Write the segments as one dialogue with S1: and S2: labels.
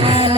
S1: ਜਾਨ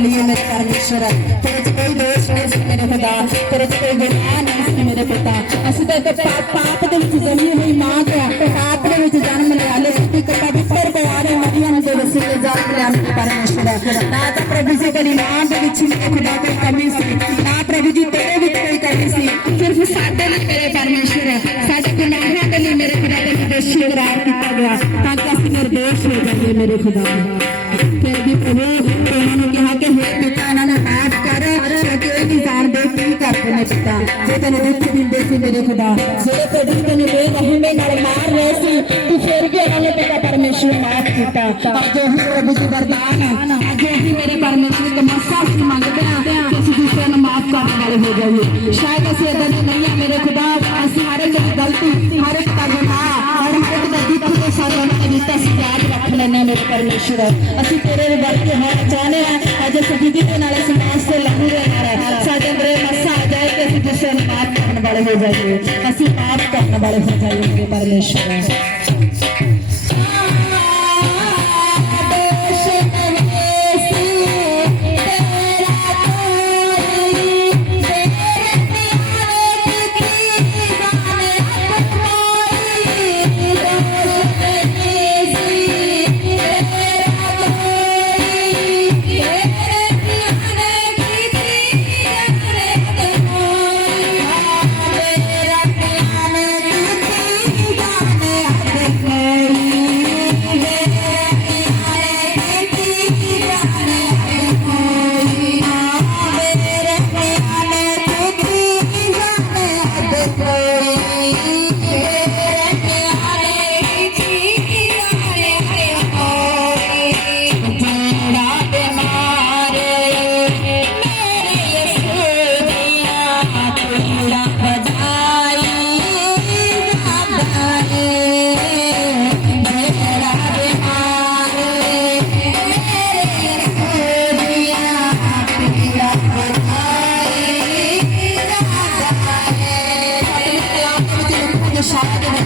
S2: ਕਿਸੇ ਹੱਥ ਪਾ ਲਈਏ ਮੇਰੇ ਪਰਮੇਸ਼ਰ ਤੇਰੇ ਚ ਕੋਈ ਦੋਸ਼ ਨਹੀਂ ਸੀ ਮੇਰੇ ਖੁਦਾ ਤੇਰੇ ਚ ਕੋਈ ਗੁਨਾਹ ਨਹੀਂ ਸੀ ਮੇਰੇ ਪਿਤਾ ਅਸੀਂ ਤਾਂ ਇੱਕ ਪਾਪ ਪਾਪ ਦੇ ਵਿੱਚ ਜੰਮੀ ਹੋਈ ਮਾਂ ਤੋਂ ਪਾਪ ਦੇ ਵਿੱਚ ਜਨਮ ਲਿਆ ਲੇਕਿਨ ਇੱਕ ਪਵਿੱਤਰ ਪਿਆਰੇ ਮਰੀਮ ਦੇ ਵਸੀਲੇ ਜਨਮ ਲਿਆ ਮੇਰੇ ਪਰਮੇਸ਼ਰ ਨਾ ਤਾਂ ਪ੍ਰਭੂ ਜੀ ਤੇਰੀ ਮਾਂ ਦੇ ਵਿੱਚ ਮੇਰੇ ਖੁਦਾ ਕੋਈ ਕਮੀ ਕਰਦੇ ਜੇ ਤੈਨੂੰ ਦੁੱਖ ਦਿੰਦੇ ਸੀ ਮੇਰੇ ਖੁਦਾ ਜਿਹੜੇ ਪ੍ਰਭੂ ਤੈਨੂੰ ਬੇਰਹਿਮੀ ਨਾਲ ਮਾਰ ਰਹੇ ਸੀ, ਤੂੰ ਫਿਰ ਵੀ ਉਹਨਾਂ ਨੂੰ ਪਿਤਾ ਪਰਮੇਸ਼ਰ ਮਾਫ ਕੀਤਾ। ਅੱਜ ਉਹੀ ਪ੍ਰਭੂ ਦੀ ਵਰਦਾਨ ਹੈ। ਅੱਜ ਉਹੀ ਮੇਰੇ ਪਰਮੇਸ਼ਰ ਦੀ ਤਮੱਸਾ ਅਸੀਂ ਮੰਗਦੇ ਹਾਂ ਕਿ ਅਸੀਂ ਦੂਸਰਿਆਂ ਨੂੰ ਮਾਫ ਕਰਨ ਵਾਲੇ ਹੋ ਜਾਈਏ। ਸ਼ਾਇਦ ਅਸੀਂ ਇਦਾਂ ਦੇ ਨਹੀਂ ਹਾਂ ਮੇਰੇ ਖੁਦਾ, ਅਸੀਂ ਹਰ ਇੱਕ ਦੀ ਗਲਤੀ, ਹਰ ਇੱਕ ਦਾ ਗੁਨਾਹ, ਹਰ ਇੱਕ ਦਾ ਦੁੱਖ ਦੇ ਸਾਰੇ ਉਹਨਾਂ ਨੇ ਦਿੱਤਾ ਯਾਦ ਰੱਖ ਲੈਣਾ ਮੇਰੇ ਪਰਮੇਸ਼ਰ। ਅਸੀਂ ਤੇਰੇ ਦੇ ਦਰ ਤੇ ਹੋਣਾ ਚਾਹੁੰਦੇ ਹਾਂ। ਅੱਜ ਸਦੀਦੀ ਦੇ ਨਾਲ ਸਮਾਜ ਤੇ ਲਹੂ ਦੇ हो जाइए हंसी आप का बड़े हो जाइए परमेश्वर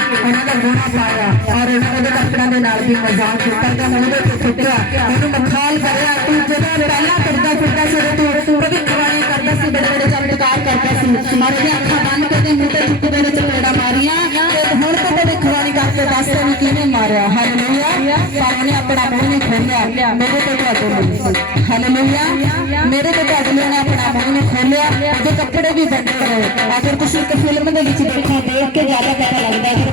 S2: ਉਹਨਾਂ ਦਾ ਗੁਣਾ ਪਾਇਆ ਔਰ ਉਹਨਾਂ ਦੇ ਕੱਪੜਿਆਂ ਦੇ ਨਾਲ ਵੀ ਮਜ਼ਾਕ ਕੀਤਾ ਜਾਂ ਮੂੰਹ ਦੇ ਉੱਤੇ ਸੁੱਟਿਆ ਉਹਨੂੰ ਮਖਾਲ ਕਰਿਆ ਤੂੰ ਜਿਹੜਾ ਪਹਿਲਾਂ ਕਰਦਾ ਫਿਰਦਾ ਸੀ ਤੂੰ ਤੂੰ ਭਵਿੱਖਬਾਣੀ ਕਰਦਾ ਸੀ ਬੜੇ ਬੜੇ ਚਮਤਕਾਰ ਕਰਦਾ ਸੀ ਮਾਰੀਆਂ ਅੱਖਾਂ ਬੰਦ ਕਰਕੇ ਮੂੰਹ ਤੇ ਚੁੱਕ ਦੇ ਵਿੱਚ ਪੇੜਾ ਮਾਰੀਆਂ ਤੇ ਹੁਣ ਤੇ ਭਵਿੱਖਬਾਣੀ ਕਰਕੇ ਦੱਸ ਤੈਨੂੰ ਕਿਹਨੇ ਮਾਰਿਆ ਹਾਲੇਲੂਇਆ ਪਰ ਉਹਨੇ ਆਪਣਾ ਮੂੰਹ ਨਹੀਂ ਖੋਲਿਆ ਮੇਰੇ ਤੇ ਤੁਹਾਡੇ ਲਈ ਹਾਲੇਲੂਇਆ ਮੇਰੇ ਤੇ ਤੁਹਾਡੇ ਲਈ ਉਹਨੇ ਆਪਣਾ ਮੂੰਹ ਨਹੀਂ ਖੋਲਿਆ ਉਹਦੇ ਕੱਪੜੇ ਵੀ ਬੰਦ ਕਰੋ ਅਗਰ ਤੁਸੀਂ ਇੱਕ ਫਿਲਮ ਦੇ ਵਿੱਚ ਦੇਖੋ ਦੇਖ ਕੇ ਜ਼ਿਆਦਾ ਪਤਾ ਲੱਗਦਾ ਹੈ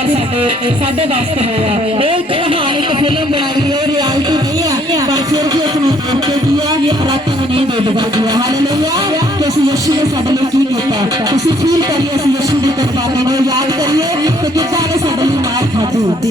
S2: ਸਾਡੇ ਸਾਡੇ ਵਾਸਤੇ ਹੋਇਆ ਇਹ ਇੱਕ ਕਹਾਣੀ ਇੱਕ ਫਿਲਮ ਬਣਾਈ ਹੈ ਰਿਐਲਿਟੀ ਨਹੀਂ ਹੈ ਪਰ ਫਿਰ ਵੀ ਉਸ ਨੂੰ ਦੇਖ ਕੇ ਕੀ ਹੈ ਰਾਤਾਂ ਨੂੰ ਨਹੀਂ ਡੁੱਬਦਾ ਜੀ ਹਾਲੇਲੂਇਆ ਕਿ ਉਸ ਯਿਸੂ ਨੇ ਸਾਡੇ ਲਈ ਕੀ ਕੀਤਾ ਤੁਸੀਂ ਫੀਲ ਕਰੀਏ ਉਸ ਯਿਸੂ ਦੀ ਕੁਰਬਾਨੀ ਨੂੰ ਯਾਦ ਕਰੀਏ ਕਿ ਕਿੱਦਾਂ ਨੇ ਸਾਡੇ ਲਈ ਮਾਰ ਖਾਧੀ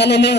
S2: ഹലലേ